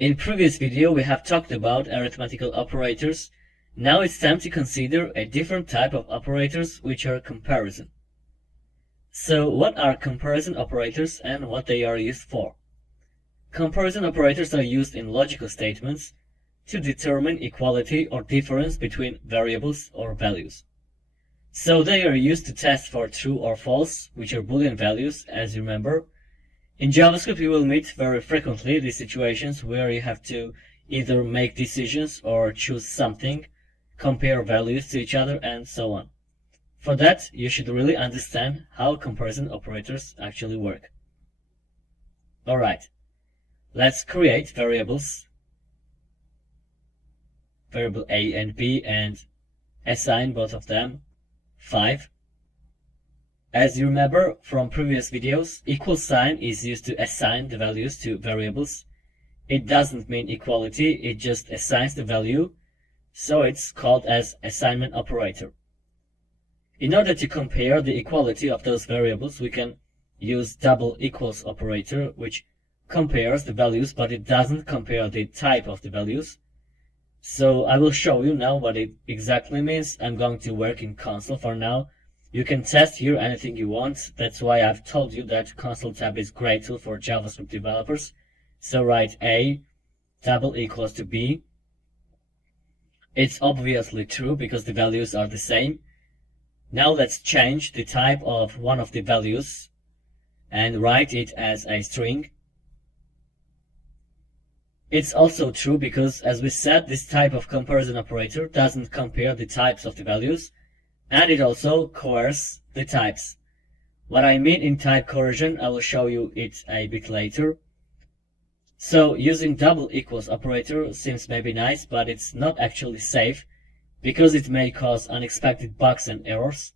In previous video we have talked about arithmetical operators. Now it's time to consider a different type of operators, which are comparison. So what are comparison operators and what they are used for? Comparison operators are used in logical statements to determine equality or difference between variables or values. So they are used to test for true or false, which are Boolean values, as you remember. In JavaScript, you will meet very frequently the situations where you have to either make decisions or choose something, compare values to each other, and so on. For that, you should really understand how comparison operators actually work. Alright, let's create variables, variable a and b, and assign both of them 5. As you remember from previous videos, equal sign is used to assign the values to variables. It doesn't mean equality, it just assigns the value, so it's called as assignment operator. In order to compare the equality of those variables, we can use double equals operator, which compares the values, but it doesn't compare the type of the values. So I will show you now what it exactly means. I'm going to work in console for now. You can test here anything you want. That's why I've told you that console tab is great tool for JavaScript developers. So write a double equals to b. It's obviously true because the values are the same. Now let's change the type of one of the values and write it as a string. It's also true because, as we said, this type of comparison operator doesn't compare the types of the values, and it also coerces the types. What I mean in type coercion, I will show you it a bit later. So using double equals operator seems maybe nice, but it's not actually safe because it may cause unexpected bugs and errors.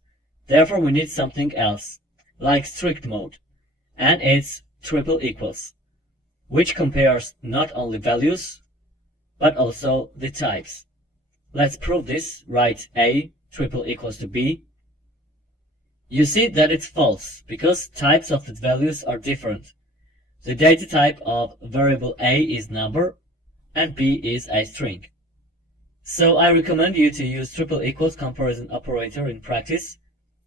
Therefore we need something else, like strict mode, and it's triple equals, which compares not only values but also the types. Let's prove this. Write a triple equals to b. You see that it's false because types of the values are different. The data type of variable a is number and b is a string. So I recommend you to use triple equals comparison operator in practice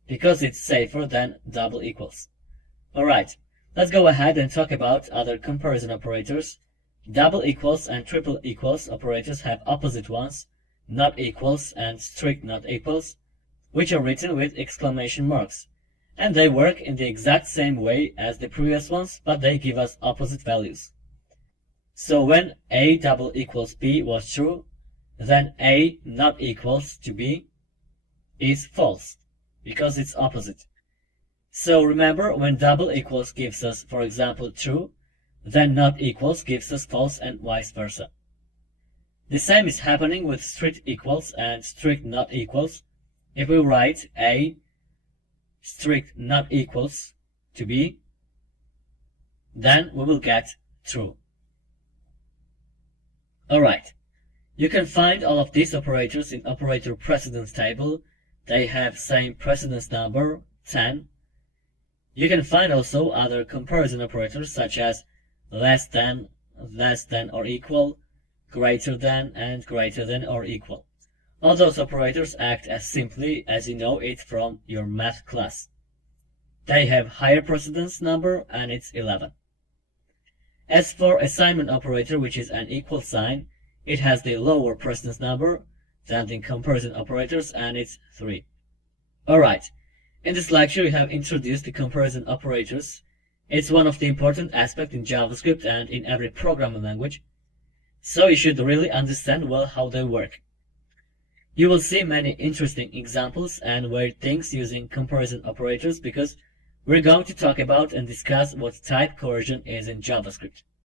because it's safer than double equals. Alright, let's go ahead and talk about other comparison operators. Double equals and triple equals operators have opposite ones, not equals and strict not equals, which are written with exclamation marks, and they work in the exact same way as the previous ones, but they give us opposite values. So when a double equals b was true, then a not equals to b is false, because it's opposite. So remember, when double equals gives us, for example, true, then not equals gives us false, and vice versa. The same is happening with strict equals and strict not equals. If we write a strict not equals to b, then we will get true. Alright, you can find all of these operators in operator precedence table. They have same precedence number, 10. You can find also other comparison operators such as less than or equal, greater than, and greater than or equal. All those operators act as simply as you know it from your math class. They have higher precedence number and it's 11. As for assignment operator, which is an equal sign, it has the lower precedence number than the comparison operators and it's 3. Alright, in this lecture we have introduced the comparison operators. It's one of the important aspects in JavaScript and in every programming language, so you should really understand well how they work. You will see many interesting examples and weird things using comparison operators because we're going to talk about and discuss what type coercion is in JavaScript.